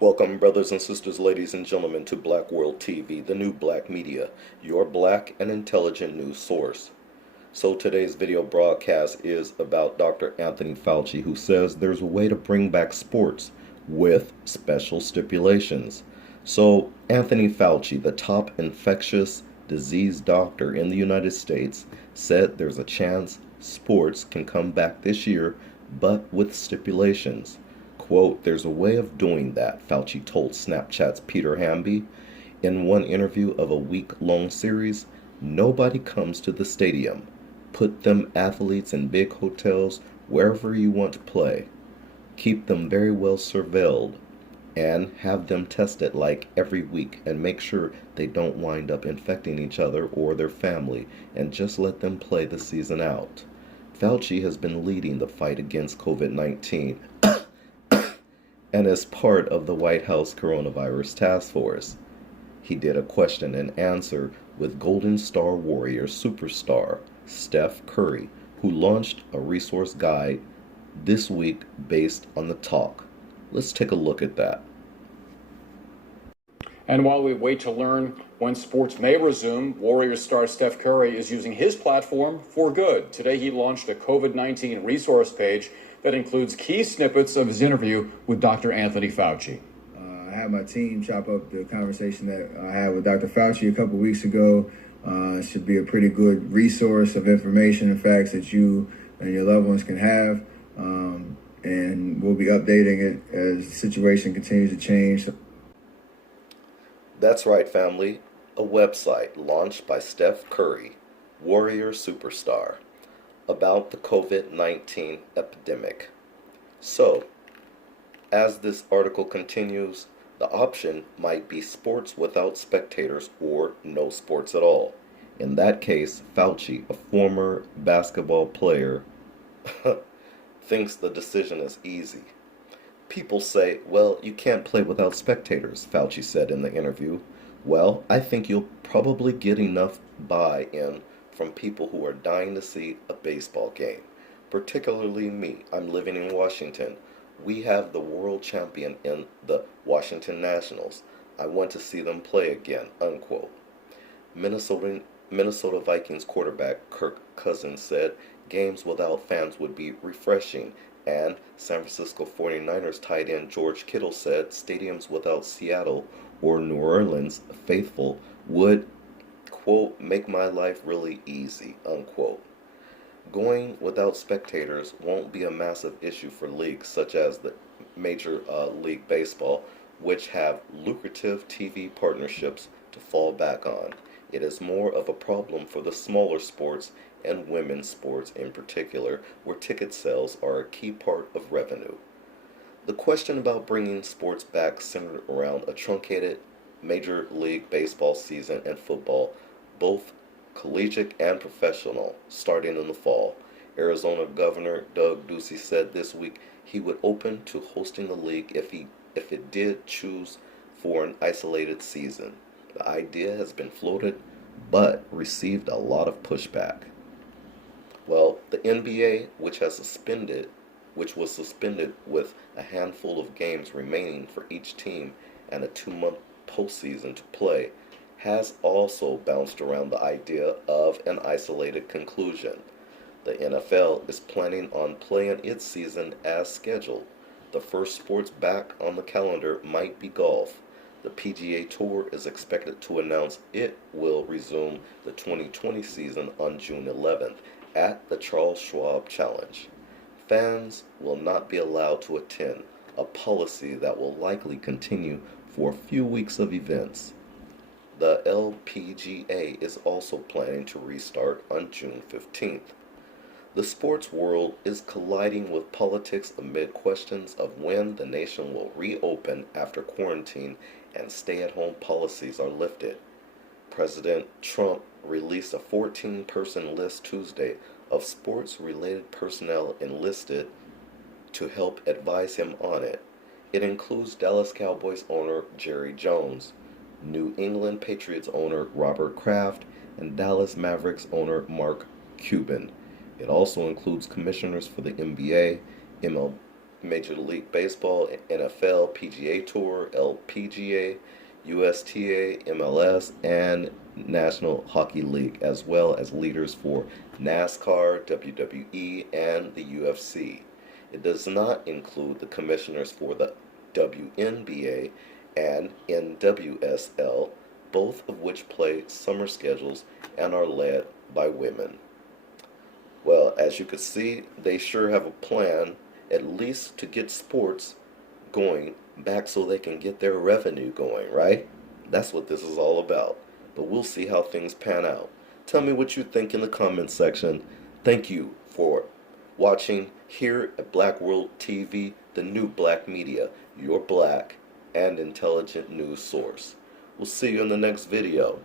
Welcome, brothers and sisters, ladies and gentlemen, to Black World TV, the new black media, your black and intelligent news source. So today's video broadcast is about Dr. Anthony Fauci, who says there's a way to bring back sports with special stipulations. So Anthony Fauci, the top infectious disease doctor in the United States, said there's a chance sports can come back this year, but with stipulations. Quote, there's a way of doing that, Fauci told Snapchat's Peter Hamby. In one interview of a week-long series, nobody comes to the stadium. Put them athletes in big hotels wherever you want to play. Keep them very well surveilled and have them tested like every week and make sure they don't wind up infecting each other or their family and just let them play the season out. Fauci has been leading the fight against COVID-19 and as part of the White House Coronavirus Task Force. He did a question and answer with Golden Star Warrior superstar Steph Curry, who launched a resource guide this week based on the talk. Let's take a look at that. And while we wait to learn when sports may resume, Warriors star Steph Curry is using his platform for good. Today he launched a COVID-19 resource page that includes key snippets of his interview with Dr. Anthony Fauci. I had my team chop up the conversation that I had with Dr. Fauci a couple weeks ago. It should be a pretty good resource of information and facts that you and your loved ones can have. And we'll be updating it as the situation continues to change. That's right, family. A website launched by Steph Curry, Warrior superstar, about the COVID-19 epidemic. So, as this article continues, the option might be sports without spectators or no sports at all. In that case, Fauci, a former basketball player, thinks the decision is easy. People say, well, you can't play without spectators, Fauci said in the interview. Well, I think you'll probably get enough buy-in from people who are dying to see a baseball game. Particularly me. I'm living in Washington. We have the world champion in the Washington Nationals. I want to see them play again, unquote. Minnesota Vikings quarterback Kirk Cousins said games without fans would be refreshing, and San Francisco 49ers tight end George Kittle said stadiums without Seattle or New Orleans faithful would, quote, make my life really easy, unquote. Going without spectators won't be a massive issue for leagues such as the Major League Baseball, which have lucrative TV partnerships to fall back on. It is more of a problem for the smaller sports and women's sports in particular, where ticket sales are a key part of revenue. The question about bringing sports back centered around a truncated Major League Baseball season and football, both collegiate and professional, starting in the fall. Arizona Governor Doug Ducey said this week he would open to hosting the league if it did choose for an isolated season. The idea has been floated, but received a lot of pushback. Well, the NBA, which was suspended with a handful of games remaining for each team and a 2-month postseason to play, has also bounced around the idea of an isolated conclusion. The NFL is planning on playing its season as scheduled. The first sports back on the calendar might be golf. The PGA Tour is expected to announce it will resume the 2020 season on June 11th at the Charles Schwab Challenge. Fans will not be allowed to attend, a policy that will likely continue for a few weeks of events. The LPGA is also planning to restart on June 15th. The sports world is colliding with politics amid questions of when the nation will reopen after quarantine and stay-at-home policies are lifted. President Trump released a 14-person list Tuesday of sports-related personnel enlisted to help advise him on it. It includes Dallas Cowboys owner Jerry Jones, New England Patriots owner Robert Kraft, and Dallas Mavericks owner Mark Cuban. It also includes commissioners for the NBA, Major League Baseball, NFL, PGA Tour, LPGA, USTA, MLS, and National Hockey League, as well as leaders for NASCAR, WWE, and the UFC. It does not include the commissioners for the WNBA and NWSL, both of which play summer schedules and are led by women. Well, as you can see, they sure have a plan, at least to get sports going back so they can get their revenue going, right? That's what this is all about. But we'll see how things pan out. Tell me what you think in the comments section. Thank you for watching here at Black World TV, the new black media, your black and intelligent news source. We'll see you in the next video.